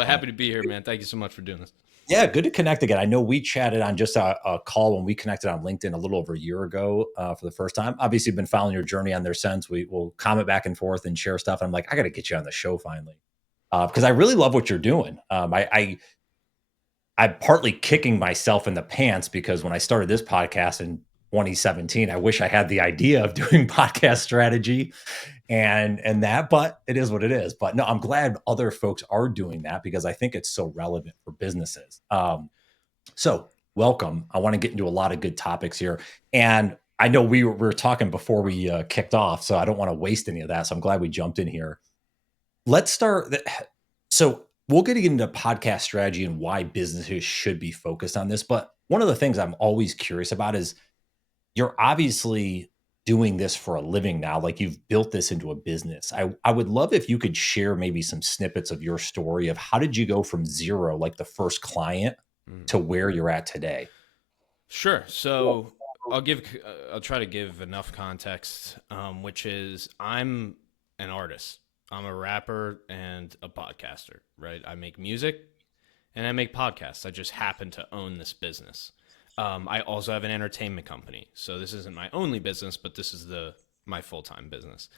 But happy to be here, man. Thank you so much for doing this. Yeah, good to connect again. I know we chatted on just a call when we connected on LinkedIn a little over a year ago for the first time. Obviously, been following your journey on there since. We will comment back and forth and share stuff. I'm like, I got to get you on the show finally because I really love what you're doing. I'm partly kicking myself in the pants because when I started this podcast in 2017, I wish I had the idea of doing podcast strategy and that, but it is what it is. But no, I'm glad other folks are doing that because I think it's so relevant for businesses. So welcome. I want to get into a lot of good topics here. And I know we were talking before we kicked off, so I don't want to waste any of that. So I'm glad we jumped in here. Let's start. So we'll get into podcast strategy and why businesses should be focused on this. But one of the things I'm always curious about is you're obviously doing this for a living now. Like you've built this into a business. I would love if you could share maybe some snippets of your story of how did you go from zero, like the first client, to where you're at today? Sure. So I'll try to give enough context, which is I'm an artist. I'm a rapper and a podcaster, right? I make music and I make podcasts. I just happen to own this business. I also have an entertainment company. So this isn't my only business, but this is my full-time business.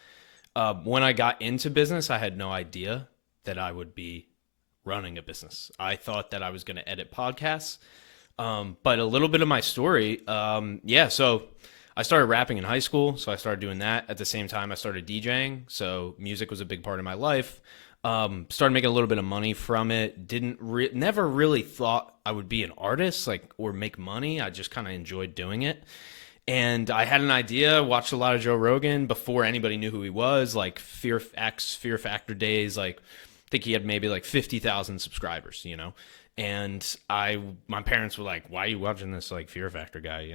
When I got into business, I had no idea that I would be running a business. I thought that I was going to edit podcasts. But a little bit of my story, so I started rapping in high school, so I started doing that. At the same time, I started DJing, so music was a big part of my life. Started making a little bit of money from it. Never really thought I would be an artist, or make money. I just kind of enjoyed doing it. And I had an idea, watched a lot of Joe Rogan before anybody knew who he was, like Fear Factor days, I think he had maybe 50,000 subscribers, And my parents were like, why are you watching this Fear Factor guy,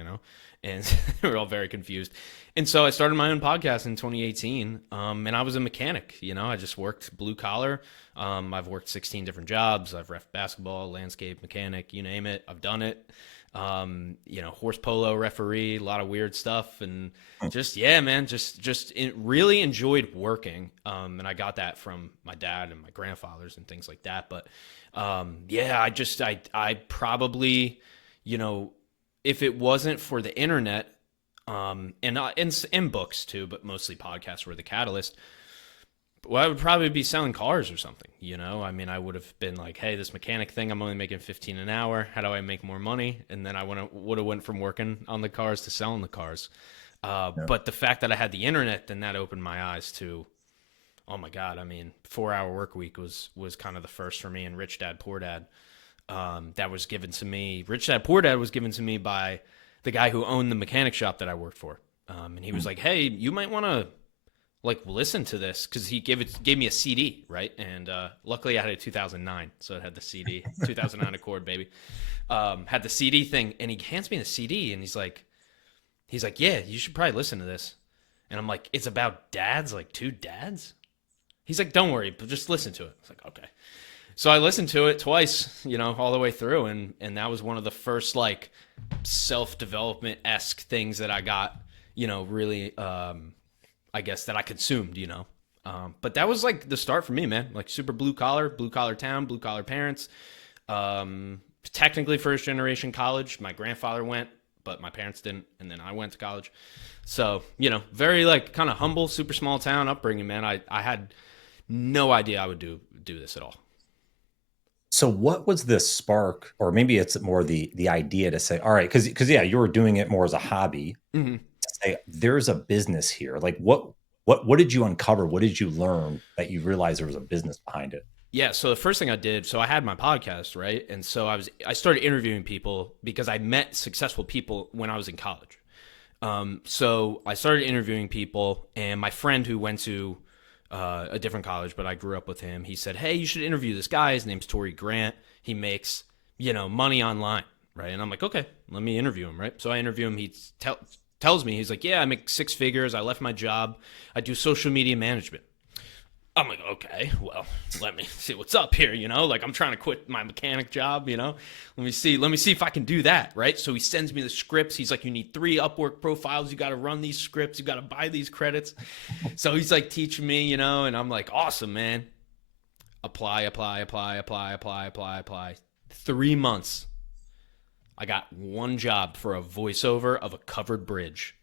And they were all very confused. And so I started my own podcast in 2018. And I was a mechanic, I just worked blue collar. I've worked 16 different jobs. I've ref basketball, landscape, mechanic, you name it. I've done it. Horse polo referee, a lot of weird stuff. And really enjoyed working. And I got that from my dad and my grandfathers and things like that. But I probably, if it wasn't for the internet, and books too, but mostly podcasts were the catalyst. Well, I would probably be selling cars or something, I would have been like, hey, this mechanic thing, I'm only making 15 an hour. How do I make more money? And then I would have went from working on the cars to selling the cars. But the fact that I had the internet, then that opened my eyes to, oh my God, 4-hour work week was kind of the first for me. And Rich Dad, Poor Dad, that was given to me. Rich Dad, Poor Dad was given to me by the guy who owned the mechanic shop that I worked for. And he was like, hey, you might want to listen to this, because he gave me a CD, right? And luckily I had a 2009, so it had the CD, 2009 Accord, baby. Had the CD thing, and he hands me the CD, and he's like, yeah, you should probably listen to this. And I'm like, it's about dads, two dads? He's like, don't worry, but just listen to it. I was like, okay. So I listened to it twice, all the way through, and that was one of the first self-development-esque things that I got, really, I guess, that I consumed, But that was the start for me, man. Super blue collar town, blue collar parents. Technically first generation college. My grandfather went, but my parents didn't, and then I went to college. So, very kind of humble, super small town upbringing, man. I had no idea I would do this at all. So what was the spark, or maybe it's more the idea to say, all right, because you were doing it more as a hobby. Mm-hmm. To say there's a business here. What did you uncover? What did you learn that you realized there was a business behind it? Yeah, so the first thing I did, so I had my podcast, right? And so I started interviewing people because I met successful people when I was in college. So I started interviewing people, and my friend who went to a different college, but I grew up with him, he said, hey, you should interview this guy. His name's Tory Grant. He makes, money online, right? And I'm like, okay, let me interview him, right? So I interview him. He tells me, he's like, yeah, I make 6 figures. I left my job. I do social media management. I'm like, okay, well, let me see what's up here, I'm trying to quit my mechanic job, let me see if I can do that, right? So he sends me the scripts. He's like, you need 3 Upwork profiles. You got to run these scripts. You got to buy these credits. So he's teaching me, and I'm like, awesome, man. apply. 3 months. I got one job for a voiceover of a covered bridge.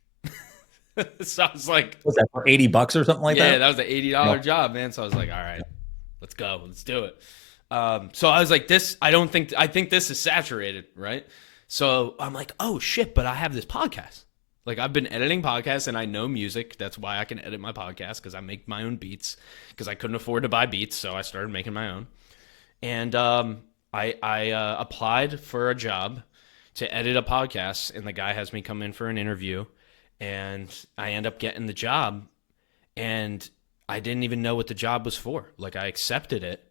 So I was like, Was that for $80 or something like yeah, that? that was an $80 No. job, man. So I was like, all right, let's go, let's do it. So I was like, I think this is saturated, right? So I'm like, oh shit, but I have this podcast. Like I've been editing podcasts and I know music. That's why I can edit my podcast because I make my own beats because I couldn't afford to buy beats. So I started making my own. And I applied for a job to edit a podcast, and the guy has me come in for an interview, and I end up getting the job, and I didn't even know what the job was for. Like I accepted it,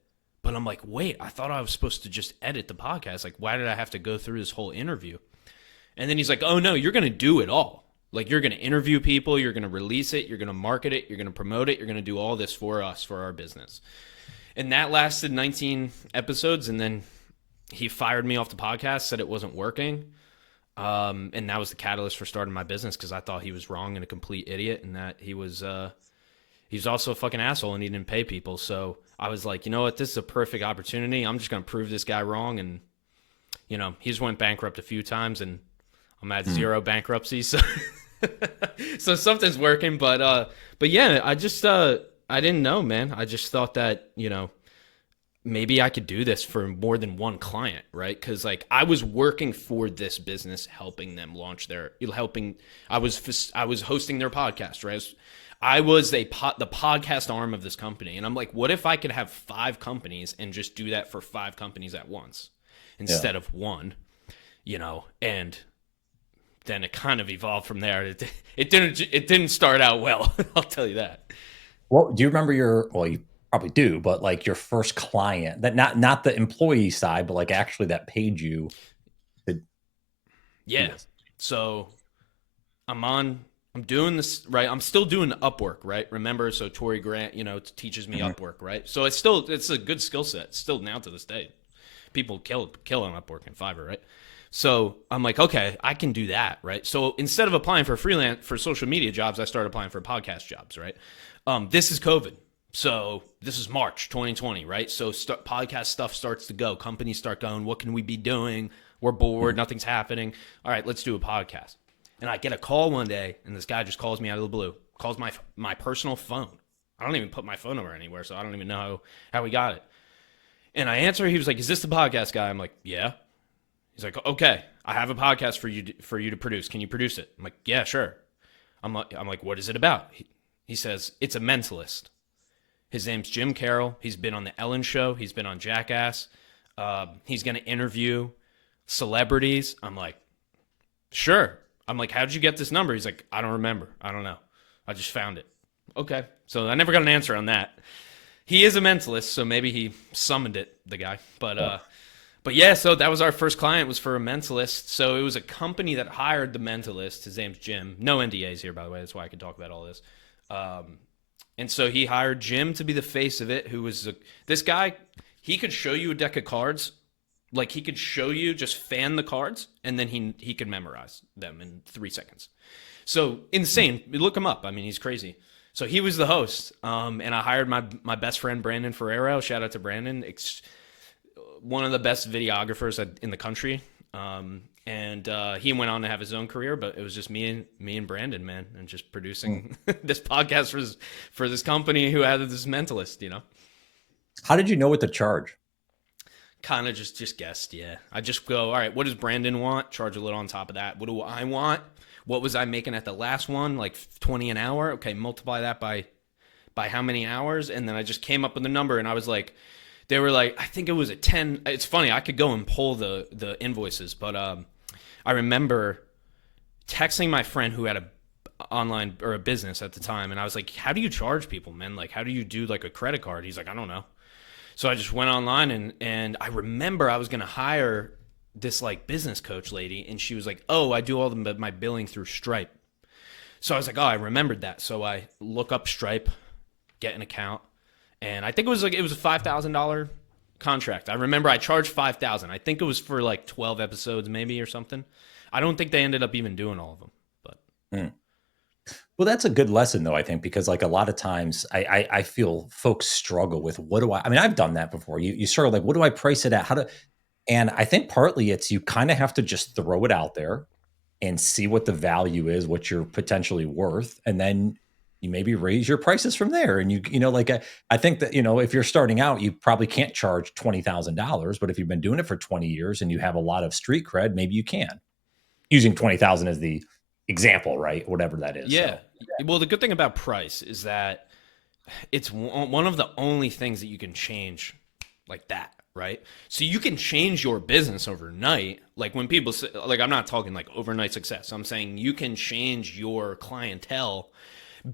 but I'm like, wait, I thought I was supposed to just edit the podcast. Like, why did I have to go through this whole interview? And then he's like, oh no, you're going to do it all. Like you're going to interview people, you're going to release it, you're going to market it, you're going to promote it, you're going to do all this for us, for our business. And that lasted 19 episodes, and then he fired me off the podcast, said it wasn't working. And that was the catalyst for starting my business because I thought he was wrong and a complete idiot, and that he was also a fucking asshole and he didn't pay people. So I was like, you know what, this is a perfect opportunity. I'm just gonna prove this guy wrong. And he just went bankrupt a few times, and I'm at zero bankruptcy. So so something's working. But yeah, I didn't know, man. I just thought that maybe I could do this for more than one client, right? Because like I was working for this business, helping them launch I was hosting their podcast, right? I was the podcast arm of this company, and I'm like, what if I could have 5 companies and just do that for 5 companies at once instead of one, And then it kind of evolved from there. It didn't start out well. I'll tell you that. Well, do you remember well, you probably do, but like your first client that not the employee side, but like actually that paid you to do Yeah. this? So I'm doing this, right? I'm still doing Upwork, right? Remember, so Tori Grant, teaches me Upwork, right? So it's a good skill set. Still now to this day. People kill on Upwork and Fiverr, right? So I'm like, okay, I can do that, right? So instead of applying for social media jobs, I started applying for podcast jobs, right? This is COVID. So this is March 2020, right? So podcast stuff starts to go. Companies start going, what can we be doing? We're bored. Nothing's happening. All right, let's do a podcast. And I get a call one day, and this guy just calls me out of the blue, calls my personal phone. I don't even put my phone number anywhere, so I don't even know how he got it. And I answer. He was like, is this the podcast guy? I'm like, yeah. He's like, okay, I have a podcast for you to produce. Can you produce it? I'm like, yeah, sure. I'm like, what is it about? He says, it's a mentalist. His name's Jim Carroll. He's been on the Ellen Show. He's been on Jackass. He's going to interview celebrities. I'm like, sure. I'm like, how'd you get this number? He's like, I don't remember. I don't know. I just found it. Okay. So I never got an answer on that. He is a mentalist, so maybe he summoned it, the guy. But yeah, so that was our first client, was for a mentalist. So it was a company that hired the mentalist. His name's Jim. No NDAs here, by the way. That's why I can talk about all this. And so he hired Jim to be the face of it, who was this guy. He could show you a deck of cards. Like he could show you, just fan the cards, and then he could memorize them in 3 seconds. So insane. Look him up. I mean, he's crazy. So he was the host. And I hired my best friend, Brandon Ferrero. Shout out to Brandon. One of the best videographers in the country. And he went on to have his own career, but it was just me and Brandon, man, and just producing this podcast for this company who had this mentalist, How did you know what to charge? Kind of just guessed, yeah. I just go, all right, what does Brandon want? Charge a little on top of that. What do I want? What was I making at the last one? Like 20 an hour? Okay, multiply that by how many hours? And then I just came up with a number, and I was like, they were like, I think it was a 10. It's funny, I could go and pull the invoices, but I remember texting my friend who had a online or a business at the time, and I was like, how do you charge people, man? Like, how do you do like a credit card? He's like, I don't know. So I just went online, and I remember I was going to hire this like business coach lady, and she was like, oh, I do all my billing through Stripe. So I was like, oh, I remembered that. So I look up Stripe, get an account, and I think it was a $5,000 contract. I remember I charged $5,000. I think it was for like 12 episodes maybe or something. I don't think they ended up even doing all of them, but Well, that's a good lesson though, I think, because like a lot of times I feel folks struggle with what do I mean, I've done that before. You struggle like, what do I price it at? How to and I think partly it's you kind of have to just throw it out there and see what the value is, what you're potentially worth, and then you maybe raise your prices from there. And like I think that if you're starting out, you probably can't charge $20,000, but if you've been doing it for 20 years and you have a lot of street cred, maybe you can. Using 20,000 as the example, right? Whatever that is. Yeah. So Well, the good thing about price is that it's one of the only things that you can change like that, right? So you can change your business overnight. Like when people say, like, I'm not talking like overnight success. I'm saying you can change your clientele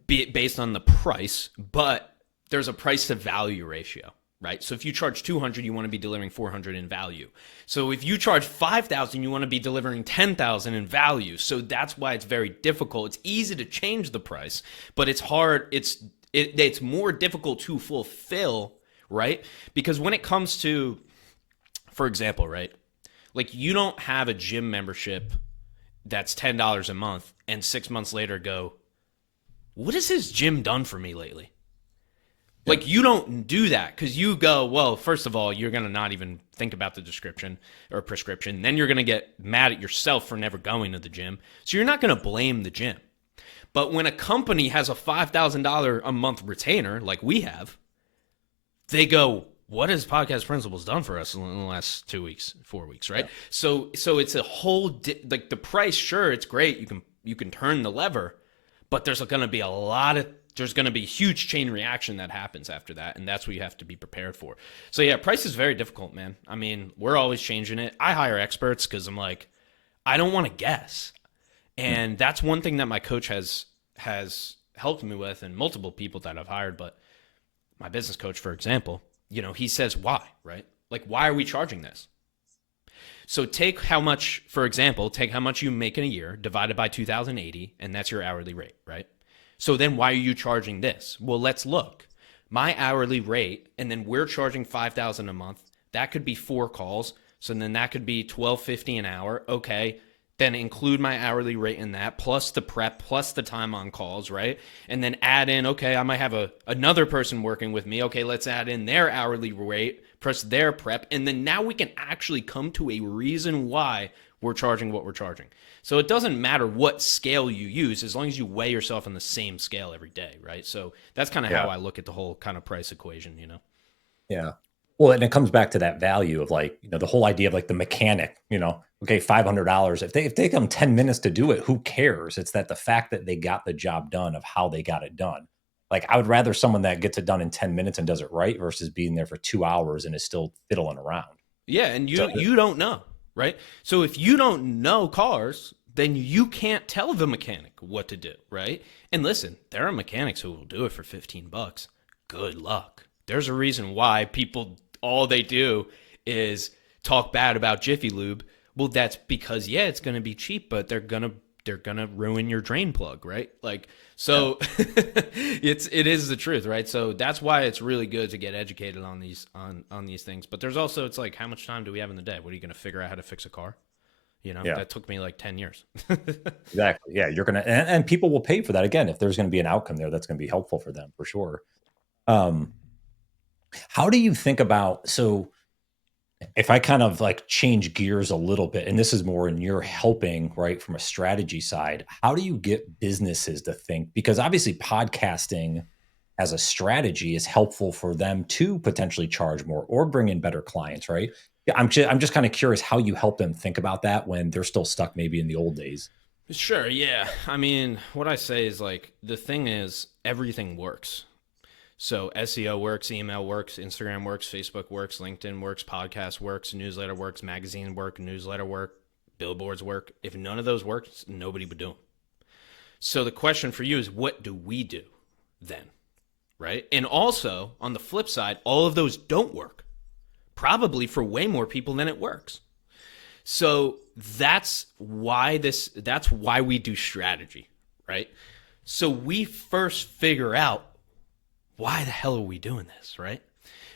based on the price, but there's a price to value ratio, right? So if you charge 200, you want to be delivering 400 in value. So if you charge 5,000, you want to be delivering 10,000 in value. So that's why it's very difficult. It's easy to change the price, but it's hard. It's more difficult to fulfill, right? Because when it comes to, for example, right, like you don't have a gym membership that's $10 a month and 6 months later go, what has this gym done for me lately? Like you don't do that because you go, well, first of all, you're going to not even think about the description or prescription. Then you're going to get mad at yourself for never going to the gym. So you're not going to blame the gym. But when a company has a $5,000 a month retainer like we have, they go, what has Podcast Principles done for us in the last 2 weeks, 4 weeks, right? Yeah. So it's a whole like the price. Sure, it's great. You can turn the lever, but there's going to be there's going to be huge chain reaction that happens after that, and that's what you have to be prepared for. So yeah, price is very difficult, man. I mean, we're always changing it. I hire experts because I'm like, I don't want to guess. And that's one thing that my coach has helped me with, and multiple people that I've hired. But my business coach, for example, he says, why, right? Like, why are we charging this? So take how much you make in a year, divided by 2,080, and that's your hourly rate, right? So then why are you charging this? Well, let's look. My hourly rate, and then we're charging $5,000 a month. That could be 4 calls. So then that could be $12.50 an hour. Okay. Then include my hourly rate in that, plus the prep, plus the time on calls, right? And then add in, okay, I might have another person working with me. Okay, let's add in their hourly rate, plus their prep. And then now we can actually come to a reason why we're charging what we're charging. So it doesn't matter what scale you use as long as you weigh yourself on the same scale every day, right? So that's kind of how I look at the whole kind of price equation, Yeah. Well, and it comes back to that value of like, the whole idea of like the mechanic, okay, $500. If they come 10 minutes to do it, who cares? It's that the fact that they got the job done of how they got it done. Like I would rather someone that gets it done in 10 minutes and does it right versus being there for 2 hours and is still fiddling around. Yeah. And you don't know, right? So if you don't know cars, then you can't tell the mechanic what to do, right? And listen, there are mechanics who will do it for $15. Good luck. There's a reason why people, all they do is talk bad about Jiffy Lube. Well, that's because, it's going to be cheap, but they're going to ruin your drain plug, right? Like, so it is the truth, right? So that's why it's really good to get educated on these things. But there's also, it's like, how much time do we have in the day? What are you going to figure out how to fix a car? That took me like 10 years. Exactly. Yeah. You're going to, and people will pay for that. Again, if there's going to be an outcome there, that's going to be helpful for them for sure. How do you think about, so if I kind of like change gears a little bit, and this is more in your helping, right, from a strategy side, how do you get businesses to think? Because obviously podcasting as a strategy is helpful for them to potentially charge more or bring in better clients, right? Yeah, I'm just kind of curious how you help them think about that when they're still stuck maybe in the old days. Sure, yeah. I mean, what I say is like, the thing is everything works. So SEO works, email works, Instagram works, Facebook works, LinkedIn works, podcast works, newsletter works, magazine work, newsletter work, billboards work. If none of those work, nobody would do them. So the question for you is, what do we do then, right? And also, on the flip side, all of those don't work, probably for way more people than it works. So that's why we do strategy, right? So we first figure out, why the hell are we doing this, right?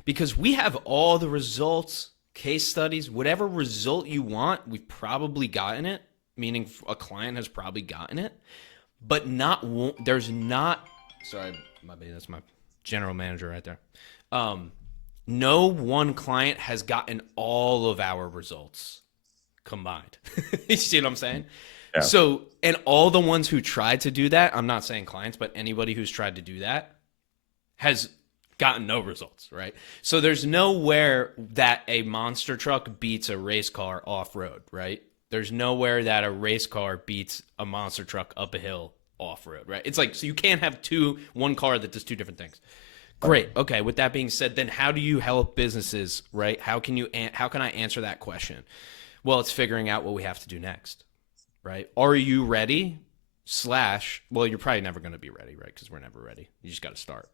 Because we have all the results, case studies, whatever result you want, we've probably gotten it, meaning a client has probably gotten it. but not one, there's not, sorry, my bad, that's my general manager right there. No one client has gotten all of our results combined. You see what I'm saying? Yeah. So, and all the ones who tried to do that, I'm not saying clients, but anybody who's tried to do that has gotten no results, right? So there's nowhere that a monster truck beats a race car off road, right? There's nowhere that a race car beats a monster truck up a hill off road, right? It's like, so you can't have one car that does two different things. Great. Okay. With that being said, then how do you help businesses, right? How can I answer that question? Well, it's figuring out what we have to do next, right? Are you ready? Well, you're probably never going to be ready, right? Because we're never ready. You just got to start.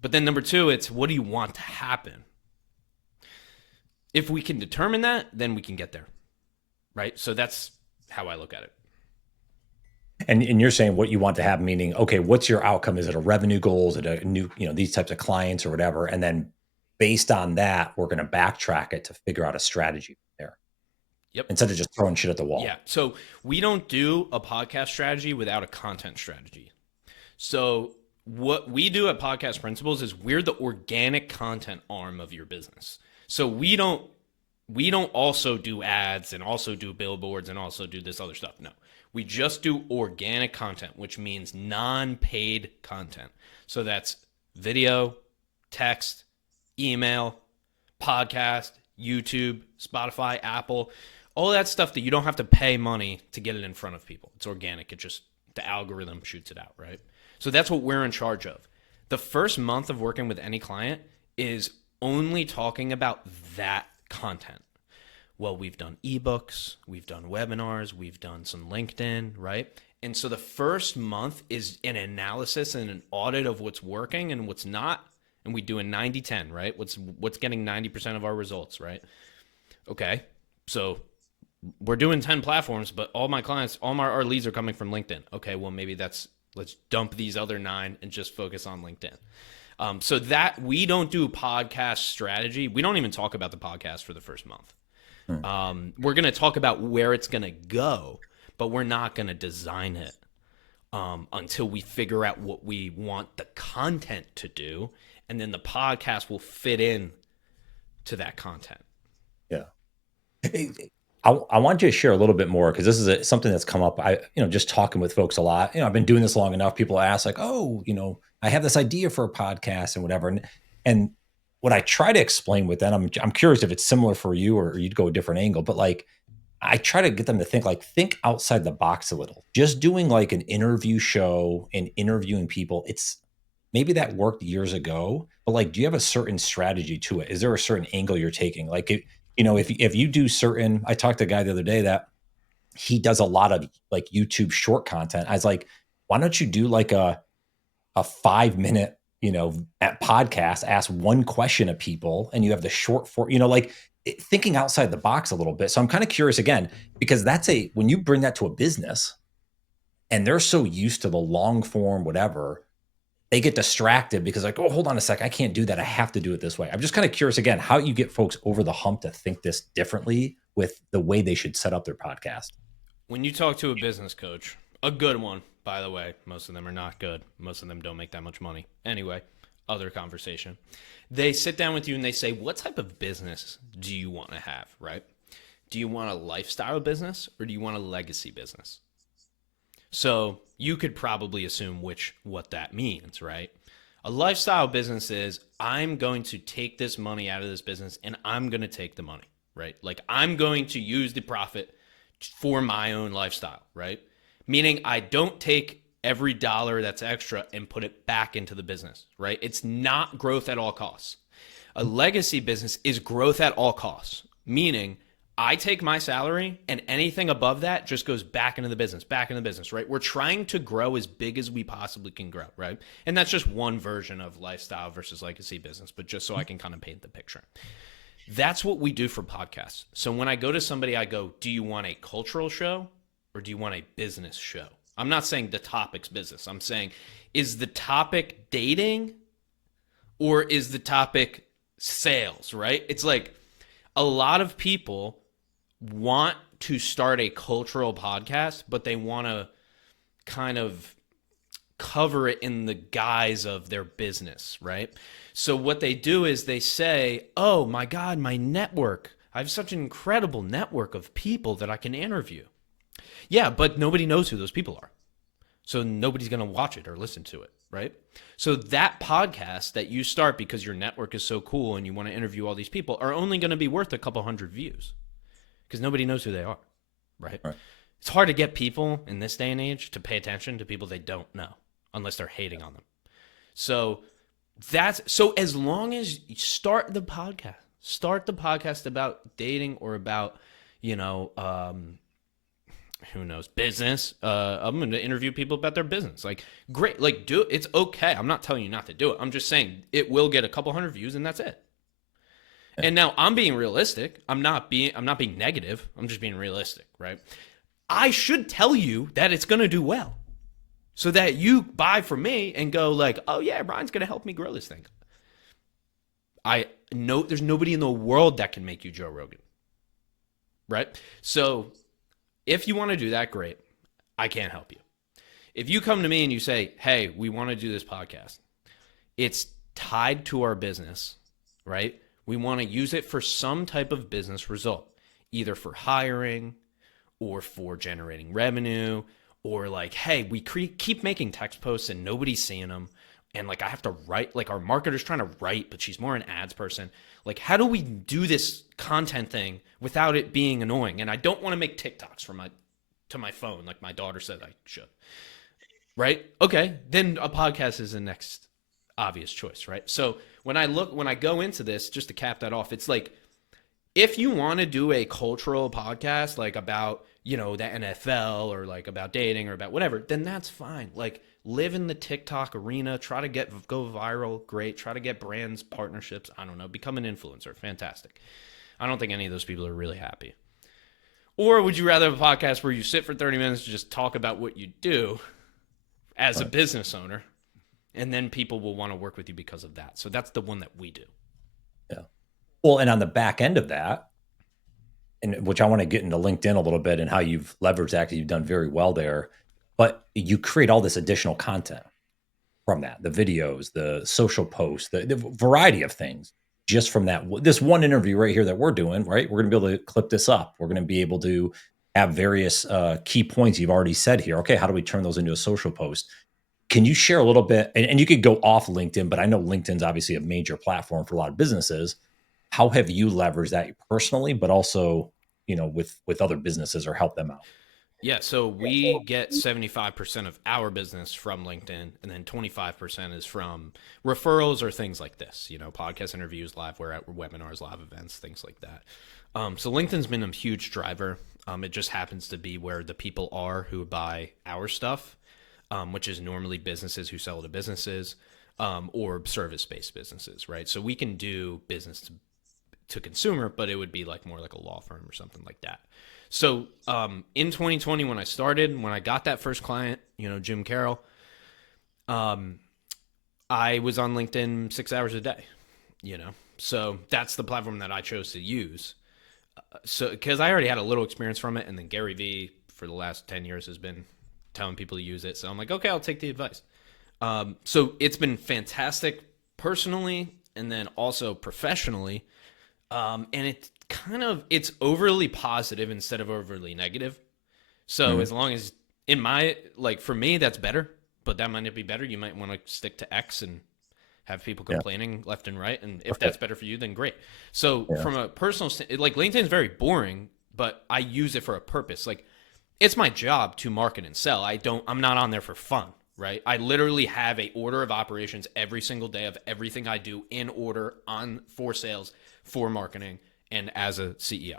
But then number two, it's what do you want to happen? If we can determine that, then we can get there, right? So that's how I look at it. And you're saying what you want to have, meaning, okay, what's your outcome? Is it a revenue goal? Is it a new, these types of clients or whatever? And then based on that, we're going to backtrack it to figure out a strategy there. Yep. Instead of just throwing shit at the wall. Yeah. So we don't do a podcast strategy without a content strategy. So what we do at Podcast Principles is we're the organic content arm of your business. So we don't also do ads and also do billboards and also do this other stuff. No, we just do organic content, which means non-paid content. So that's video, text, email, podcast, YouTube, Spotify, Apple, all that stuff that you don't have to pay money to get it in front of people. It's organic. It just, the algorithm shoots it out, right? So that's what we're in charge of. The first month of working with any client is only talking about that content. Well, we've done ebooks, we've done webinars, we've done some LinkedIn, right? And so the first month is an analysis and an audit of what's working and what's not. And we do a 90-10, right? What's getting 90% of our results, right? Okay. So we're doing 10 platforms, but all my clients, our leads are coming from LinkedIn. Okay, well, maybe let's dump these other 9 and just focus on LinkedIn. So that we don't do podcast strategy. We don't even talk about the podcast for the first month. We're going to talk about where it's going to go, but we're not going to design it until we figure out what we want the content to do. And then the podcast will fit in to that content. Yeah. I want you to share a little bit more because this is something that's come up. Just talking with folks a lot. I've been doing this long enough. People ask like, "Oh, I have this idea for a podcast and whatever." And what I try to explain with them, I'm curious if it's similar for you or you'd go a different angle. But like, I try to get them to think outside the box a little. Just doing like an interview show and interviewing people, it's maybe that worked years ago. But like, do you have a certain strategy to it? Is there a certain angle you're taking? Like, if you do certain, I talked to a guy the other day that he does a lot of like YouTube short content. I was like, why don't you do like a 5-minute, at podcast, ask one question of people and you have the short thinking outside the box a little bit. So I'm kind of curious again, because when you bring that to a business and they're so used to the long form, whatever, they get distracted because like, oh, hold on a sec. I can't do that. I have to do it this way. I'm just kind of curious again, how you get folks over the hump to think this differently with the way they should set up their podcast. When you talk to a business coach, a good one, by the way, most of them are not good. Most of them don't make that much money. Anyway, other conversation. They sit down with you and they say, what type of business do you want to have, right? Do you want a lifestyle business or do you want a legacy business? So you could probably assume what that means, right? A lifestyle business is I'm going to take this money out of this business and I'm going to take the money, right? Like I'm going to use the profit for my own lifestyle, right? Meaning I don't take every dollar that's extra and put it back into the business, right? It's not growth at all costs. A legacy business is growth at all costs, meaning I take my salary and anything above that just goes back into the business, right? We're trying to grow as big as we possibly can grow, right? And that's just one version of lifestyle versus legacy business, but just so I can kind of paint the picture. That's what we do for podcasts. So when I go to somebody, I go, do you want a cultural show or do you want a business show? I'm not saying the topic's business. I'm saying, is the topic dating or is the topic sales, right? It's like a lot of people want to start a cultural podcast, but they want to kind of cover it in the guise of their business, right? So what they do is they say, "Oh my God, my network. I have such an incredible network of people that I can interview." Yeah, but nobody knows who those people are. So nobody's going to watch it or listen to it, right? So that podcast that you start because your network is so cool and you want to interview all these people are only going to be worth a couple hundred views because nobody knows who they are, right? Right. It's hard to get people in this day and age to pay attention to people they don't know unless they're hating on them. So as long as you start the podcast about dating or about, you know, who knows, business. I'm going to interview people about their business. Like, great, like, do it. It's okay. I'm not telling you not to do it. I'm just saying it will get a couple hundred views and that's it. Yeah. And now I'm being realistic. I'm not being negative. I'm just being realistic, right? I should tell you that it's going to do well so that you buy from me and go like, oh yeah, Brian's going to help me grow this thing. I know there's nobody in the world that can make you Joe Rogan, right? So if you want to do that, great. I can't help you. If you come to me and you say, hey, we want to do this podcast, it's tied to our business, right? We want to use it for some type of business result, either for hiring or for generating revenue, or like, hey, we keep making text posts and nobody's seeing them. And like, I have to write, like our marketer's trying to write, but she's more an ads person. Like, how do we do this content thing without it being annoying? And I don't want to make TikToks to my phone, like my daughter said I should. Right? Okay, then a podcast is the next obvious choice, right? So when I go into this, just to cap that off, it's like, if you want to do a cultural podcast, like about, you know, the NFL or like about dating or about whatever, then that's fine. Like, live in the TikTok arena, try to go viral, great. Try to get brands, partnerships, I don't know, become an influencer, fantastic. I don't think any of those people are really happy. Or would you rather have a podcast where you sit for 30 minutes to just talk about what you do as a business owner, and then people will want to work with you because of that? So that's the one that we do. Yeah. Well, and on the back end of that, and which I want to get into LinkedIn a little bit and how you've leveraged that, because you've done very well there. But you create all this additional content from that, the videos, the social posts, the variety of things just from that. This one interview right here that we're doing, right? We're going to be able to clip this up. We're going to be able to have various key points you've already said here. Okay, how do we turn those into a social post? Can you share a little bit? And you could go off LinkedIn, but I know LinkedIn's obviously a major platform for a lot of businesses. How have you leveraged that personally, but also, you know, with other businesses or help them out? Yeah, so we get 75% of our business from LinkedIn, and then 25% is from referrals or things like this, you know, podcast interviews, live webinars, live events, things like that. So LinkedIn's been a huge driver. It just happens to be where the people are who buy our stuff, which is normally businesses who sell to businesses, or service-based businesses, right? So we can do business to consumer, but it would be like more like a law firm or something like that. So in 2020, when I got that first client, you know, Jim Carroll, I was on LinkedIn 6 hours a day, you know. So that's the platform that I chose to use. So because I already had a little experience from it, and then Gary Vee for the last 10 years has been telling people to use it. So I'm like, okay, I'll take the advice. So it's been fantastic personally, and then also professionally. And it's overly positive instead of overly negative. So as long as for me, that's better, but that might not be better. You might want to stick to X and have people complaining left and right. And if that's better for you, then great. So from a personal like LinkedIn is very boring, but I use it for a purpose. Like, it's my job to market and sell. I'm not on there for fun, right? I literally have a order of operations every single day of everything I do in order for sales, for marketing, and as a CEO.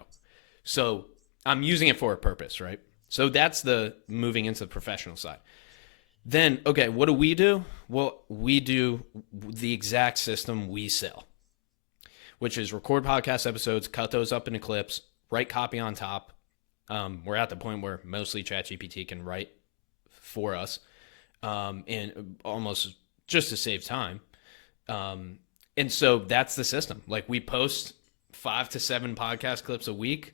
So I'm using it for a purpose, right? So that's the moving into the professional side. Then, okay, what do? Well, we do the exact system we sell, which is record podcast episodes, cut those up into clips, write copy on top. We're at the point where mostly ChatGPT can write for us, and almost just to save time. And so that's the system. Like, we post 5 to 7 podcast clips a week.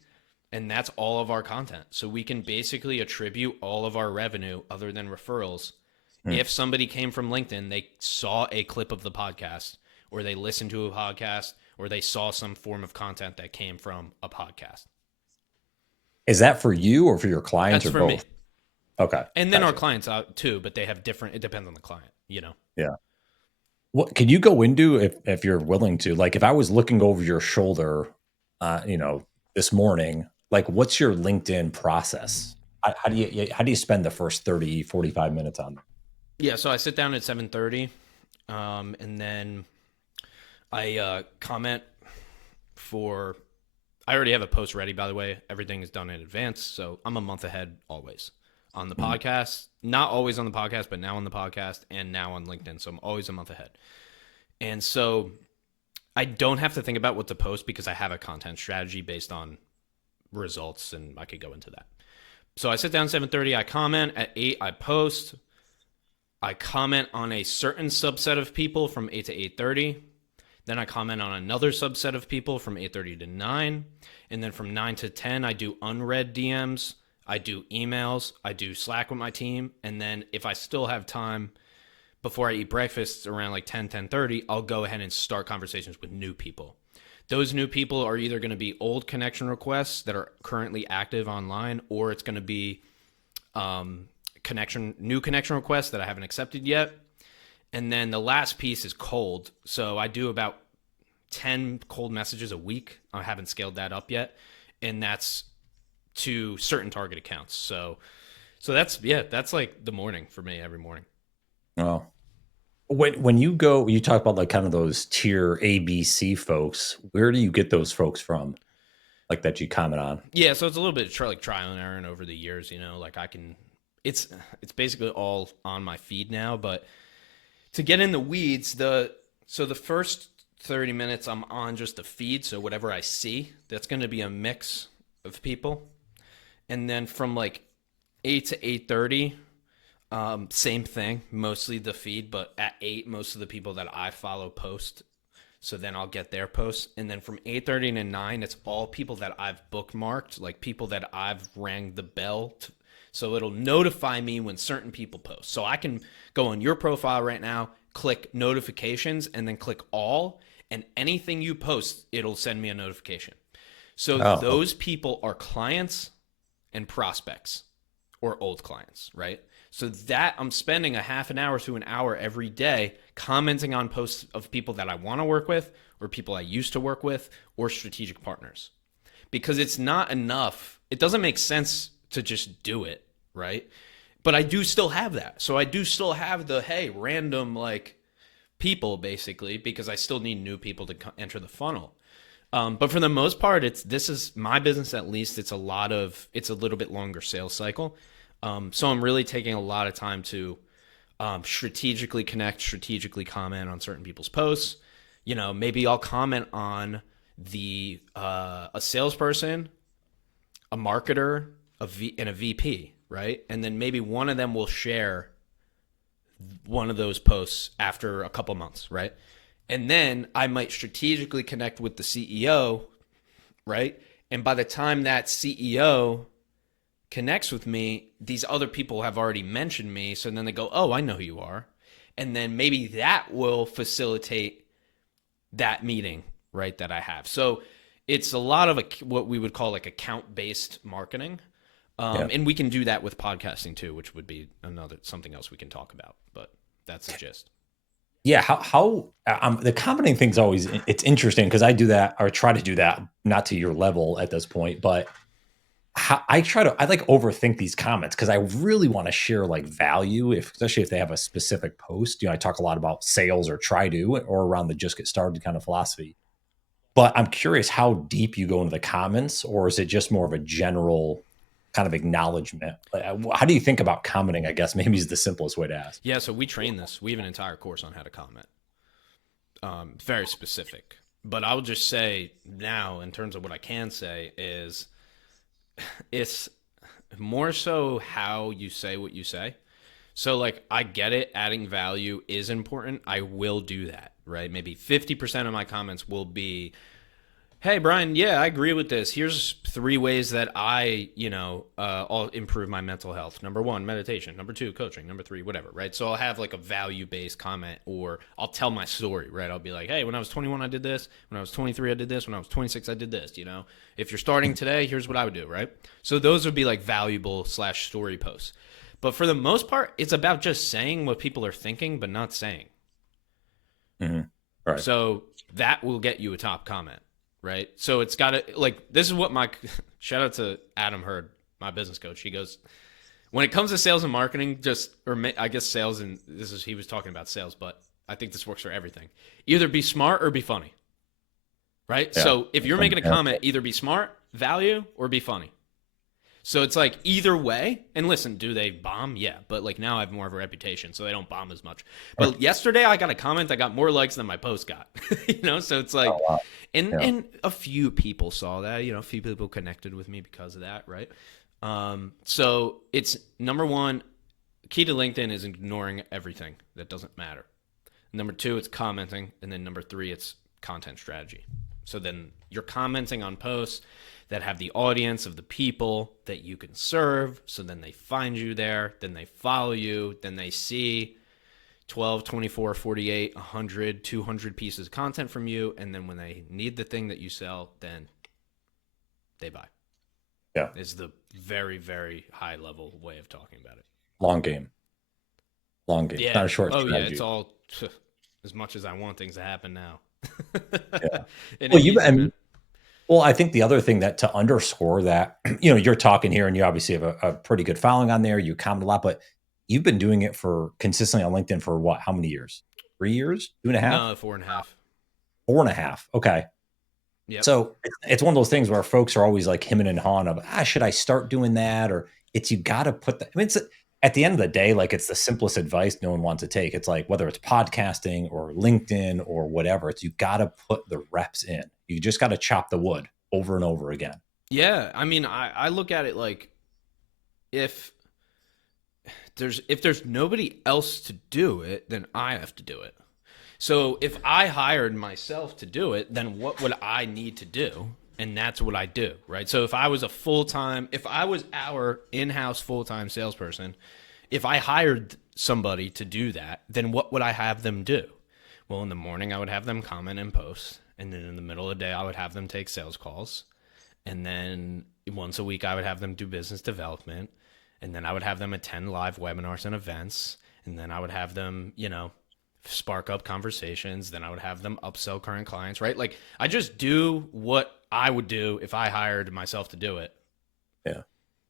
And that's all of our content. So we can basically attribute all of our revenue other than referrals. Hmm. If somebody came from LinkedIn, they saw a clip of the podcast, or they listened to a podcast, or they saw some form of content that came from a podcast. Is that for you or for your clients That's or for me. both? Okay. And then our Gotcha. clients out too, but they have different, it depends on the client, you know? Yeah. What can you go into if you're willing to? Like if I was looking over your shoulder, you know, this morning, like what's your LinkedIn process? How do you spend the first 30, 45 minutes on there? Yeah. So I sit down at 7:30, and then I comment for, I already have a post ready, by the way. Everything is done in advance. So I'm a month ahead always on the Mhm. podcast. Not always on the podcast, but now on the podcast and now on LinkedIn. So I'm always a month ahead. And so I don't have to think about what to post because I have a content strategy based on results, and I could go into that. So I sit down at 7:30, I comment at 8, I post. I comment on a certain subset of people from 8 to 8:30. Then I comment on another subset of people from 8:30 to 9. And then from 9 to 10, I do unread DMs, I do emails, I do Slack with my team. And then if I still have time before I eat breakfast around like 10:30, I'll go ahead and start conversations with new people. Those new people are either going to be old connection requests that are currently active online, or it's going to be new connection requests that I haven't accepted yet. And then the last piece is cold. So I do about 10 cold messages a week. I haven't scaled that up yet. And that's to certain target accounts. So that's like the morning for me every morning. Oh. When you go, you talk about like kind of those tier A, B, C folks. Where do you get those folks from? Like that you comment on? Yeah, so it's a little bit of like trial and error, and over the years, like I can, it's it's basically all on my feed now. But to get in the weeds, the first 30 minutes I'm on just the feed, so whatever I see, that's going to be a mix of people. And then from like 8 to 8:30, same thing, mostly the feed, but at 8 most of the people that I follow post. So then I'll get their posts. And then from 8:30 to 9, it's all people that I've bookmarked, like people that I've rang the bell to, so it'll notify me when certain people post. So I can go on your profile right now, click notifications, and then click all, and anything you post, it'll send me a notification. So Oh, okay. those people are clients and prospects, or old clients, right? So that I'm spending a half an hour to an hour every day commenting on posts of people that I want to work with, or people I used to work with, or strategic partners. Because it's not enough. It doesn't make sense to just do it, right? But I do still have that. So I do still have the, hey, random like people basically, because I still need new people to enter the funnel. But for the most part, this is my business. At least it's a little bit longer sales cycle. So I'm really taking a lot of time to strategically connect, strategically comment on certain people's posts. Maybe I'll comment on a salesperson, a marketer, and a VP, right? And then maybe one of them will share one of those posts after a couple months, right? And then I might strategically connect with the CEO, right? And by the time that CEO connects with me, these other people have already mentioned me. So then they go, oh, I know who you are. And then maybe that will facilitate that meeting, right, that I have. So it's a lot of what we would call like account-based marketing. Yeah. And we can do that with podcasting too, which would be something else we can talk about. But that's the gist. Yeah, the commenting thing's always it's interesting because I do that or try to do that, not to your level at this point, but I like overthink these comments because I really want to share like value, especially if they have a specific post. I talk a lot about sales or try to or around the just get started kind of philosophy. But I'm curious how deep you go into the comments, or is it just more of a general kind of acknowledgement? How do you think about commenting? I guess maybe is the simplest way to ask. Yeah, so we train this. We have an entire course on how to comment. Very specific. But I'll just say now, in terms of what I can say, is it's more so how you say what you say. So, like, I get it. Adding value is important. I will do that, right? Maybe 50% of my comments will be Hey, Brian, yeah, I agree with this. Here's three ways that I'll improve my mental health. Number one, meditation. Number two, coaching. Number three, whatever, right? So I'll have like a value based comment, or I'll tell my story, right? I'll be like, hey, when I was 21, I did this. When I was 23, I did this. When I was 26, I did this. If you're starting today, here's what I would do, right? So those would be like valuable slash story posts. But for the most part, it's about just saying what people are thinking, but not saying. Mm-hmm. Right. So that will get you a top comment, right? So it's got to, like, this is what my shout out to Adam Hurd, my business coach. He goes, when it comes to sales and marketing, I guess sales, and he was talking about sales, but I think this works for everything. Either be smart or be funny, right? Yeah. So if you're making a comment, either be smart, value, or be funny. So it's like either way. And listen, do they bomb? Yeah. But like now I have more of a reputation, so they don't bomb as much. But yesterday I got a comment that got more likes than my post got. So it's like, Oh, wow. and a few people saw that, a few people connected with me because of that, right? So it's number one, key to LinkedIn is ignoring everything that doesn't matter. Number two, it's commenting. And then number three, it's content strategy. So then you're commenting on posts that have the audience of the people that you can serve. So then they find you there, then they follow you, then they see 12, 24, 48, 100, 200 pieces of content from you. And then when they need the thing that you sell, then they buy. Yeah. Is the very, very high level way of talking about it. Long game. Yeah. It's not a short strategy. Yeah. It's all as much as I want things to happen now. Yeah. Well, I think the other thing that to underscore that, you're talking here and you obviously have a pretty good following on there. You comment a lot, but you've been doing it for consistently on LinkedIn for what? How many years? 3 years? 2.5? No, 4.5. 4.5. Okay. Yep. So it's one of those things where folks are always like hemming and hawing of, should I start doing that? Or you got to put that. I mean, it's at the end of the day, like it's the simplest advice no one wants to take. It's like, whether it's podcasting or LinkedIn or whatever, you got to put the reps in. You just got to chop the wood over and over again. Yeah. I mean, I look at it like if there's nobody else to do it, then I have to do it. So if I hired myself to do it, then what would I need to do? And that's what I do, right? So if I was our in-house full-time salesperson, if I hired somebody to do that, then what would I have them do? Well, in the morning, I would have them comment and post. And then in the middle of the day, I would have them take sales calls. And then once a week, I would have them do business development. And then I would have them attend live webinars and events. And then I would have them, spark up conversations. Then I would have them upsell current clients, right? Like I just do what I would do if I hired myself to do it. Yeah.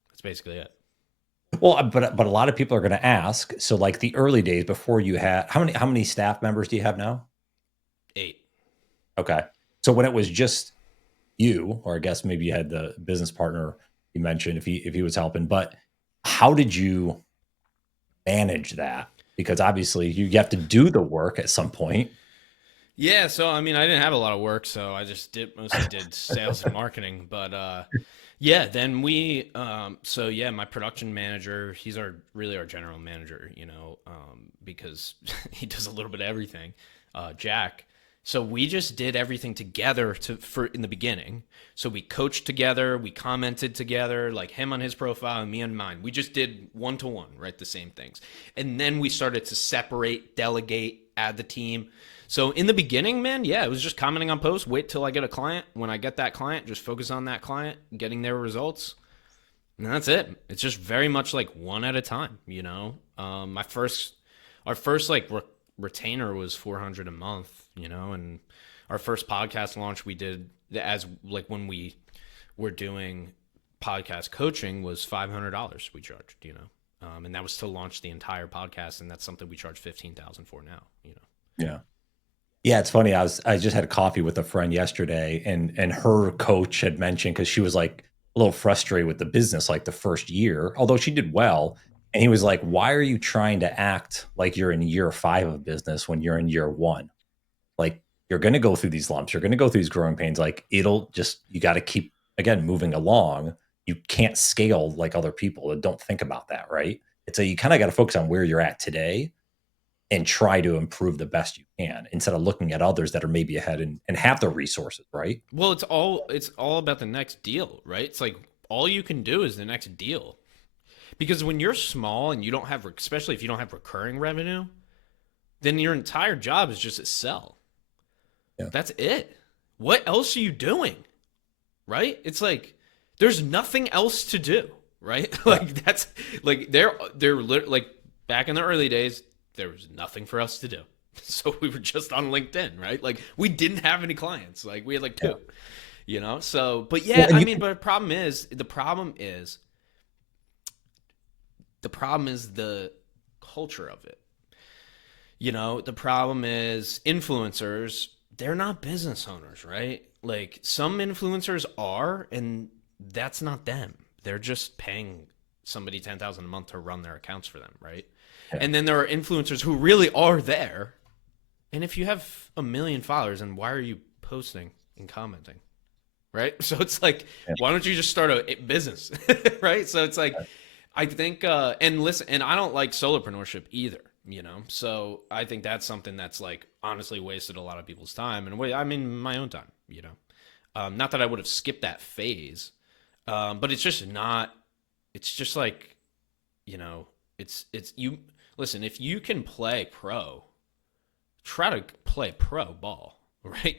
That's basically it. Well, but a lot of people are going to ask, so like the early days before you had, how many staff members do you have now? 8. Okay. So when it was just you, or I guess maybe you had the business partner you mentioned if he was helping, but how did you manage that? Because obviously you have to do the work at some point. Yeah. So, I mean, I didn't have a lot of work, so I just mostly did sales and marketing, but, yeah, then my production manager, he's really our general manager, because he does a little bit of everything, Jack. So we just did everything together in the beginning. So we coached together, we commented together, like him on his profile and me on mine. We just did one-to-one, right? The same things. And then we started to separate, delegate, add the team. So in the beginning, man, yeah, it was just commenting on posts, wait till I get a client. When I get that client, just focus on that client, getting their results. And that's it. It's just very much like one at a time, our first retainer was $400 a month, and our first podcast launch we did as like when we were doing podcast coaching was $500 we charged, and that was to launch the entire podcast. And that's something we charge $15,000 for now, Yeah. Yeah. It's funny. I just had a coffee with a friend yesterday and her coach had mentioned, cause she was like a little frustrated with the business, like the first year, although she did well. And he was like, why are you trying to act like you're in year 5 of business when you're in year 1? Like you're going to go through these lumps. You're going to go through these growing pains. Like you got to keep, again, moving along. You can't scale like other people that don't think about that. Right. It's you kind of got to focus on where you're at today and try to improve the best you can instead of looking at others that are maybe ahead and have the resources, right? Well, it's all about the next deal, right? It's like all you can do is the next deal. Because when you're small and you don't have, especially if you don't have recurring revenue, then your entire job is just to sell. Yeah. That's it. What else are you doing? Right? It's like there's nothing else to do, right? Like that's like like back in the early days, there was nothing for us to do. So we were just on LinkedIn, right? Like we didn't have any clients. Like we had like two, So, but yeah, Well, I mean, but the problem is the culture of it. The problem is influencers, they're not business owners, right? Like some influencers are, and that's not them. They're just paying somebody 10,000 a month to run their accounts for them, right? yeah. And then there are influencers who really are there. And if you have 1 million followers, then why are you posting and commenting? Right? So it's like, Yeah. why don't you just start a business? Right? So it's like, I think, and listen, and I don't like solopreneurship either, So I think that's something that's like honestly wasted a lot of people's time and I mean, my own time, Not that I would have skipped that phase, but it's just not, it's just like, you, listen, if you can play pro, try to play pro ball, right?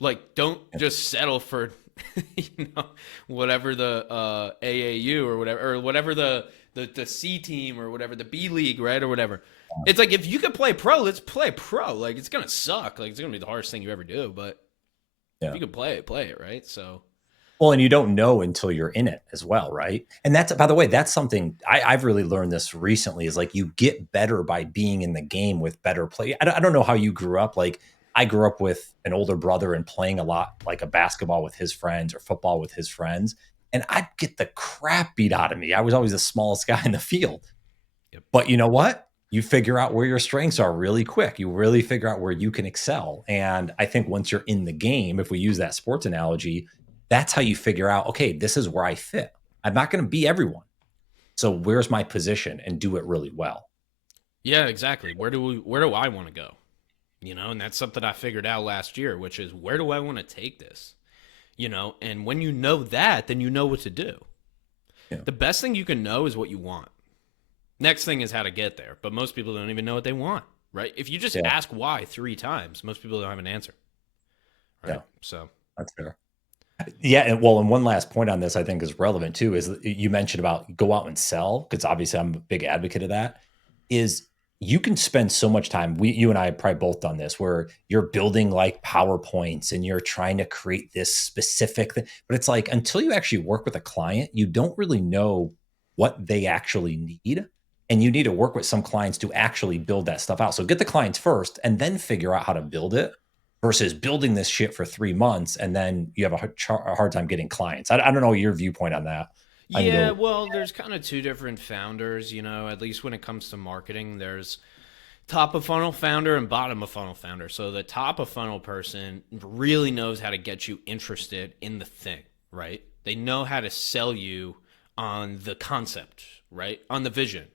Like don't just settle for whatever the AAU or whatever the C team or whatever the B league, right, or whatever. It's like if you can play pro, let's play pro. Like it's gonna suck, like it's gonna be the hardest thing you ever do, but if you can play it, right? So Well, and you don't know until you're in it as well, right? And that's, by the way, that's something I've really learned this recently is like you get better by being in the game with better play. I don't know how you grew up. Like I grew up with an older brother and playing a lot like a basketball with his friends or football with his friends. And I'd get the crap beat out of me. I was always the smallest guy in the field. Yep. But you know what? You figure out where your strengths are really quick. You really figure out where you can excel. And I think once you're in the game, if we use that sports analogy, that's how you figure out, okay, this is where I fit. I'm not going to be everyone. So where's my position and do it really well? yeah, exactly. Where do I want to go? And that's something I figured out last year, which is where do I want to take this? And when you know that, then you know what to do. Yeah. The best thing you can know is what you want. Next thing is how to get there. But most people don't even know what they want, right? If you just ask why 3 times, most people don't have an answer. Right? Yeah. So That's fair. Yeah. And well, and one last point on this I think is relevant too, is you mentioned about go out and sell, because obviously I'm a big advocate of that, is you can spend so much time. You and I have probably both done this where you're building like PowerPoints and you're trying to create this specific thing. But it's like until you actually work with a client, you don't really know what they actually need. And you need to work with some clients to actually build that stuff out. So get the clients first and then figure out how to build it versus building this shit for 3 months. And then you have a hard time getting clients. I don't know your viewpoint on that. yeah, well, there's kind of 2 different founders, at least when it comes to marketing. There's top of funnel founder and bottom of funnel founder. So the top of funnel person really knows how to get you interested in the thing, right? They know how to sell you on the concept, right? On the vision.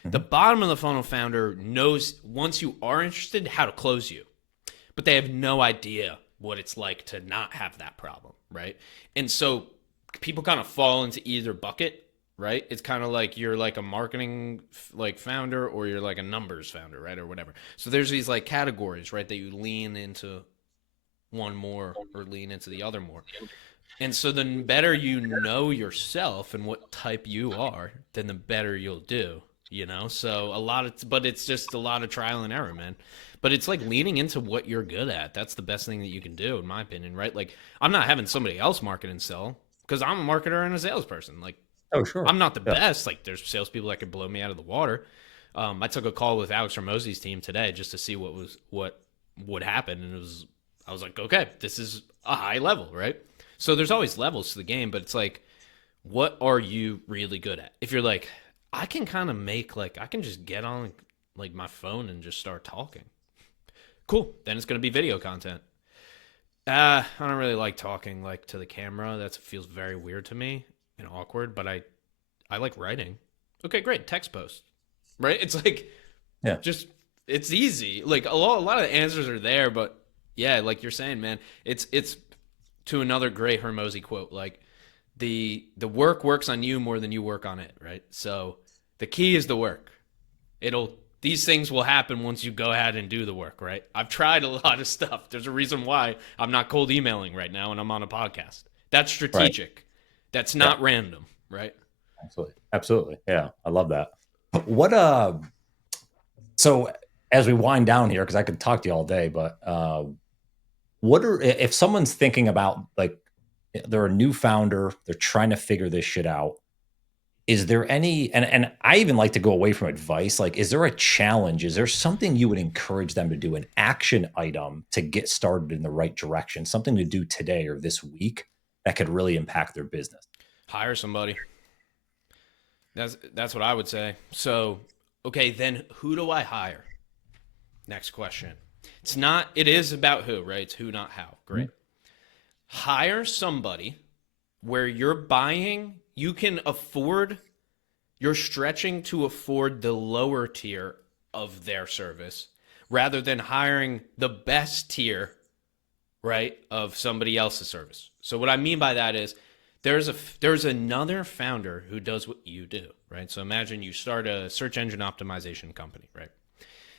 Mm-hmm. The bottom of the funnel founder knows once you are interested how to close you, but they have no idea what it's like to not have that problem, right? And so people kind of fall into either bucket, right? It's kind of like you're like a marketing like founder or you're like a numbers founder, right? Or whatever. So there's these like categories, right? That you lean into one more or lean into the other more. And so the better you know yourself and what type you are, then the better you'll do, So but it's just a lot of trial and error, man. But it's like leaning into what you're good at. That's the best thing that you can do, in my opinion, right? Like I'm not having somebody else market and sell, because I'm a marketer and a salesperson. Like, oh, sure. I'm not the best. Like, there's salespeople that could blow me out of the water. I took a call with Alex Hormozi's team today just to see what would happen, and I was like, okay, this is a high level, right? So there's always levels to the game, but it's like, what are you really good at? If you're like, I can kind of I can just get on like my phone and just start talking. Cool. Then it's going to be video content. I don't really like talking like to the camera. That feels very weird to me and awkward, but I like writing. Okay, great. Text post. Right? It's like just It's easy. Like a lot of the answers are there, but yeah, like you're saying, man, it's to another great Hermosi quote, like the work works on you more than you work on it, right? So the key is the work. It'll These things will happen once you go ahead and do the work, right? I've tried a lot of stuff. There's a reason why I'm not cold emailing right now and I'm on a podcast. That's Right. strategic. That's Yeah. not random, right? Absolutely. Absolutely. Yeah. I love that. What so as we wind down here, because I could talk to you all day, but what are if someone's thinking about like they're a new founder, they're trying to figure this shit out. Is there any and I even like to go away from advice, like, is there a challenge? Is there something you would encourage them to do, an action item to get started in the right direction, something to do today or this week that could really impact their business? Hire somebody. That's what I would say. So, okay, then who do I hire? Next question. It is about who, right? It's who, not how. Mhm. Great. Hire somebody where you can afford, you're stretching to afford the lower tier of their service rather than hiring the best tier, right, of somebody else's service. So what I mean by that is there's another founder who does what you do, right? So imagine you start a search engine optimization company, right?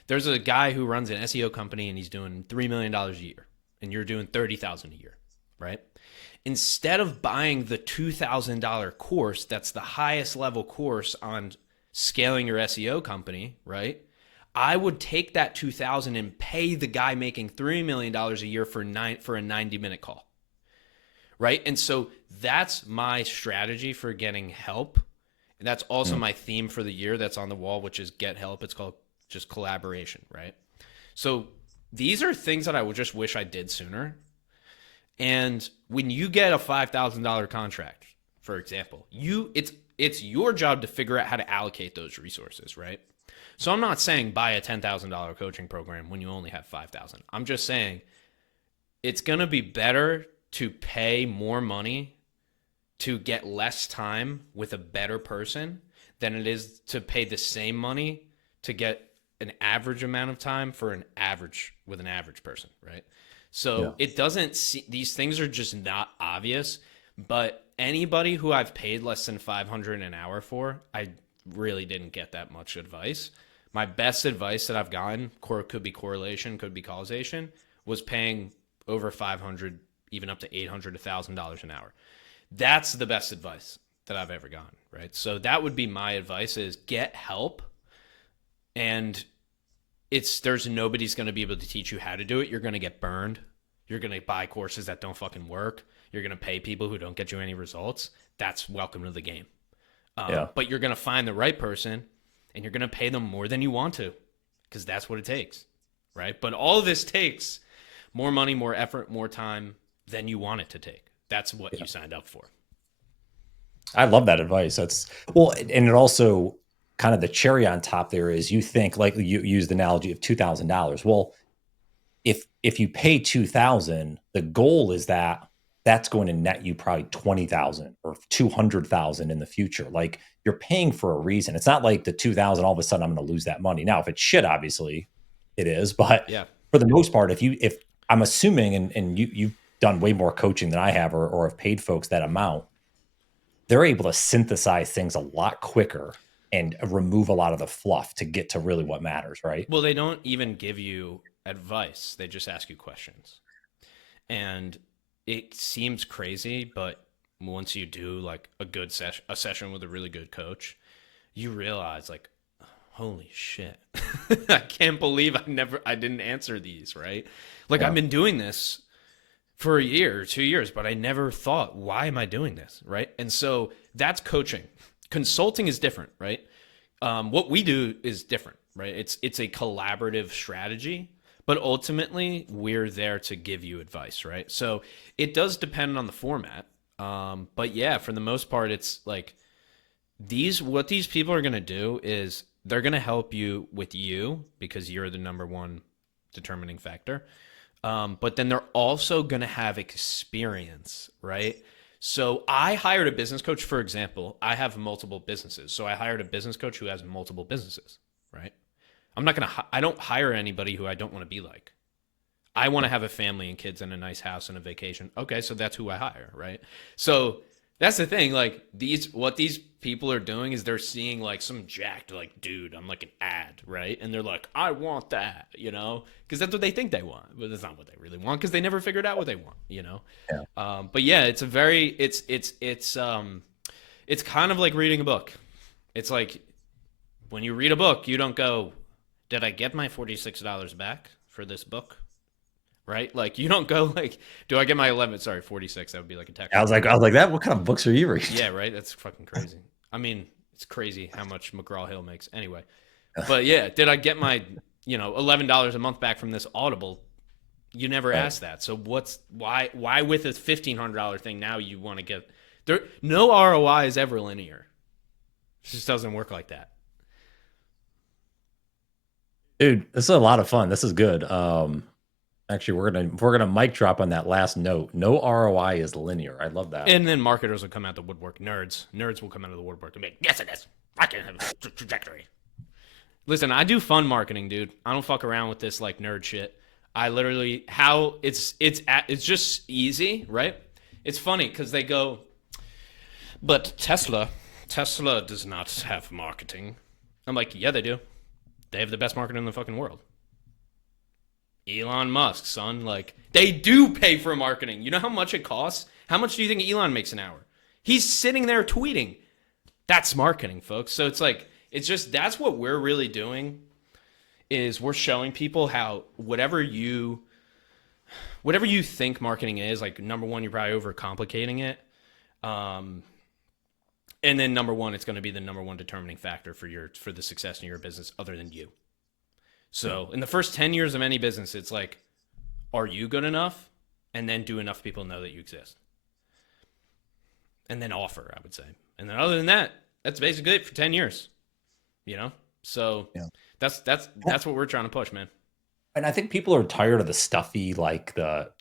There's a guy who runs an SEO company and he's doing $3 million a year and you're doing 30,000 a year, right? Instead of buying the $2,000 course, that's the highest level course on scaling your SEO company, right? I would take that 2,000 and pay the guy making $3 million a year for a 90-minute call, right? And so that's my strategy for getting help. And that's also Mm. my theme for the year that's on the wall, which is get help. It's called just collaboration, right? So these are things that I would just wish I did sooner. And when you get a $5,000 contract, for example, it's your job to figure out how to allocate those resources, right? So I'm not saying buy a $10,000 coaching program when you only have 5,000. I'm just saying it's going to be better to pay more money to get less time with a better person than it is to pay the same money to get an average amount of time for an average person, right? Yeah. So it doesn't see, these things are just not obvious, but anybody who I've paid less than 500 an hour for, I really didn't get that much advice. My best advice that I've gotten, could be correlation, could be causation, was paying over 500, even up to 800, $1,000 an hour. That's the best advice that I've ever gotten, right? So that would be my advice: is get help. And there's nobody's going to be able to teach you how to do it. You're going to get burned. You're going to buy courses that don't fucking work. You're going to pay people who don't get you any results. That's welcome to the game. Yeah. But you're going to find the right person and you're going to pay them more than you want to, because that's what it takes, right? But all of this takes more money, more effort, more time than you want it to take. That's what you signed up for. I love that advice. That's well, and it also kind of the cherry on top there is you think like you use the analogy of $2,000. Well, if you pay 2,000, the goal is that that's going to net you probably 20,000 or 200,000 in the future. Like you're paying for a reason. It's not like the 2,000 all of a sudden I'm going to lose that money. Now, if it's shit, obviously it is, but Yeah. for the most part, if I'm assuming and you've done way more coaching than I have or have paid folks that amount, they're able to synthesize things a lot quicker and remove a lot of the fluff to get to really what matters, right? Well, they don't even give you advice. They just ask you questions. And it seems crazy, but once you do like a session with a really good coach, you realize like, holy shit. I can't believe I didn't answer these, right? Like Yeah. I've been doing this for a year or 2 years, but I never thought, why am I doing this? Right. And so that's coaching. Consulting is different, right? What we do is different, right? It's a collaborative strategy, but ultimately we're there to give you advice, right? So it does depend on the format. But yeah, for the most part, it's like what these people are going to do is they're going to help you with you because you're the number one determining factor. But then they're also going to have experience, right? So I hired a business coach, for example. I have multiple businesses. So I hired a business coach who has multiple businesses, right? I don't hire anybody who I don't want to be like. I want to have a family and kids and a nice house and a vacation. Okay, so that's who I hire, right? So that's the thing. Like what these people are doing is they're seeing like some jacked like dude on like an ad, right? And they're like, I want that, because that's what they think they want, but that's not what they really want because they never figured out what they want, Yeah. But yeah, it's a very it's kind of like reading a book. It's like when you read a book, you don't go, did I get my $46 back for this book? Right? Like you don't go like, do I get my 11? Sorry, 46. That would be like a text. I was like that. What kind of books are you reading? Yeah, right. That's fucking crazy. I mean, it's crazy how much McGraw-Hill makes. Anyway, but yeah, did I get my $11 a month back from this Audible? You never asked that. So why with a $1,500 thing now you want to get there? No ROI is ever linear. It just doesn't work like that. Dude, this is a lot of fun. This is good. Actually, we're gonna mic drop on that last note. No ROI is linear. I love that. And then marketers will come out the woodwork. Nerds will come out of the woodwork and be like, yes, it is. I can have a trajectory. Listen, I do fun marketing, dude. I don't fuck around with this like nerd shit. I literally it's just easy, right? It's funny because they go, but Tesla does not have marketing. I'm like, yeah, they do. They have the best marketer in the fucking world. Elon Musk, son. Like, they do pay for marketing. You know how much it costs? How much do you think Elon makes an hour? He's sitting there tweeting. That's marketing, folks. So it's like, that's what we're really doing is we're showing people how whatever you think marketing is, like, number one, you're probably overcomplicating it. And then number one, it's going to be the number one determining factor for the success in your business other than you. So in the first 10 years of any business, it's like, are you good enough? And then do enough people know that you exist? And then offer, I would say. And then other than that, that's basically it for 10 years. So that's what we're trying to push, man. And I think people are tired of the stuffy, like the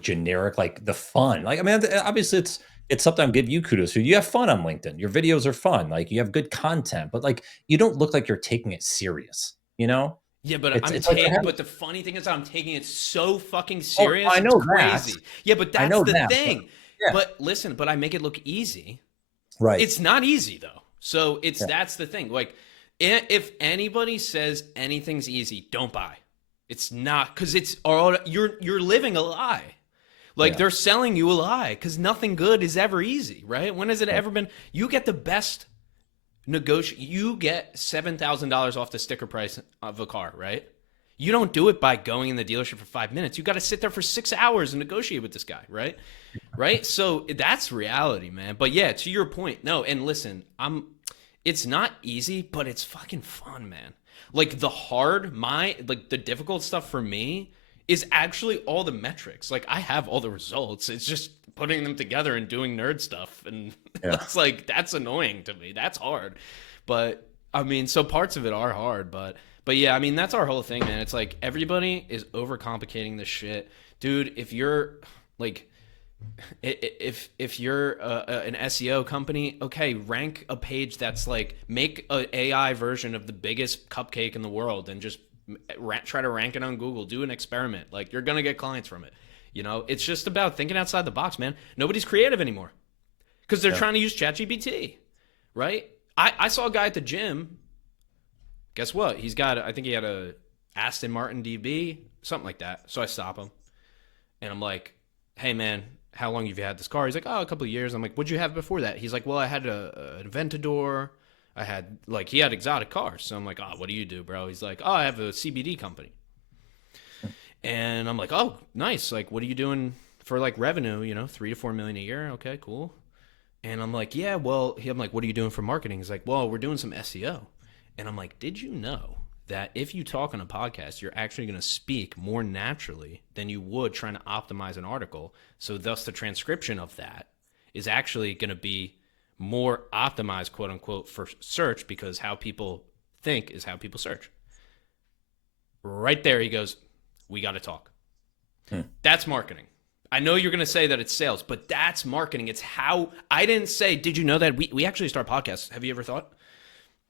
generic, like the fun. Like, I mean, obviously it's something I'm giving you kudos for. You have fun on LinkedIn. Your videos are fun. Like you have good content, but like you don't look like you're taking it serious, Yeah, but but the funny thing is I'm taking it so fucking serious. I know it's crazy. that. Yeah, but that's the thing. Yeah. But listen, I make it look easy. Right. It's not easy though. So that's the thing. Like if anybody says anything's easy, don't buy. It's not, because you're living a lie. Like they're selling you a lie because nothing good is ever easy, right? When has it ever been? You get the best you get $7,000 off the sticker price of a car, right? You don't do it by going in the dealership for 5 minutes. You got to sit there for 6 hours and negotiate with this guy, right? Right? So that's reality, man. But yeah, to your point, no. And listen, it's not easy, but it's fucking fun, man. Like the difficult stuff for me is actually all the metrics. Like I have all the results. It's just putting them together and doing nerd stuff. And it's like, that's annoying to me. That's hard. But I mean, so parts of it are hard, but yeah, I mean, that's our whole thing, man. It's like everybody is overcomplicating this shit. Dude, if you're like, if you're an SEO company, okay, rank a page that's like, make an AI version of the biggest cupcake in the world and just try to rank it on Google. Do an experiment. Like, you're gonna get clients from it. It's just about thinking outside the box, man. Nobody's creative anymore because they're trying to use ChatGPT, right? I saw a guy at the gym. Guess what? I think he had a Aston Martin DB, something like that. So I stop him and I'm like, hey man, how long have you had this car? He's like, oh, a couple of years. I'm like, what'd you have before that? He's like, well, I had an Aventador. He had exotic cars. So I'm like, oh, what do you do, bro? He's like, oh, I have a CBD company. And I'm like, oh, nice. Like, what are you doing for like revenue? 3 to 4 million a year. Okay, cool. And I'm like, yeah, well, I'm like, what are you doing for marketing? He's like, well, we're doing some SEO. And I'm like, did you know that if you talk on a podcast, you're actually going to speak more naturally than you would trying to optimize an article? So thus the transcription of that is actually going to be more optimized, quote unquote, for search, because how people think is how people search. Right there, he goes, we got to talk. That's marketing. I know you're going to say that it's sales, but that's marketing. It's how I didn't say, did you know that we actually start podcasts? Have you ever thought?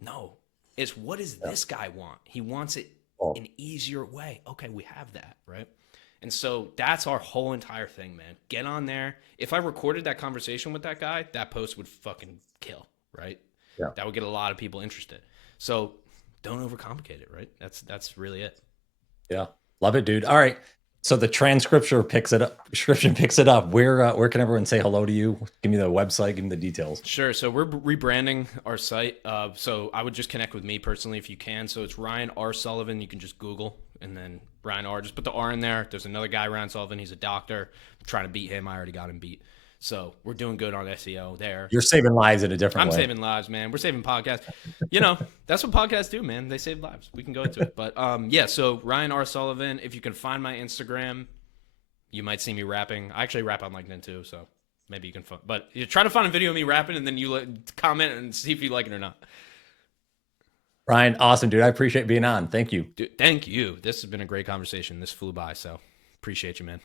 No. It's what does Yeah. this guy want? He wants it Oh, an easier way. Okay, we have that, right? And so that's our whole entire thing, man. Get on there. If I recorded that conversation with that guy, that post would fucking kill, right? yeah. That would get a lot of people interested. So don't overcomplicate it, right? That's really it. Yeah. Love it, dude. All right. So the transcription picks it up. Description picks it up. Where can everyone say hello to you? Give me the website. Give me the details. Sure. So we're rebranding our site. So I would just connect with me personally if you can. So it's Ryan R. Sullivan. You can just Google and then Ryan R. Just put the R in there. There's another guy, Ryan Sullivan. He's a doctor. I'm trying to beat him. I already got him beat. So we're doing good on SEO there. You're saving lives in a different I'm way. saving lives, man. We're saving podcasts. You know, that's what podcasts do, man. They save lives. We can go into it. But yeah, so Ryan R. Sullivan, if you can find my Instagram, you might see me rapping. I actually rap on LinkedIn too, so maybe you can find. But you try to find a video of me rapping and then you comment and see if you like it or not. Ryan, awesome, dude. I appreciate being on. Thank you. Dude, thank you. This has been a great conversation. This flew by, so appreciate you, man.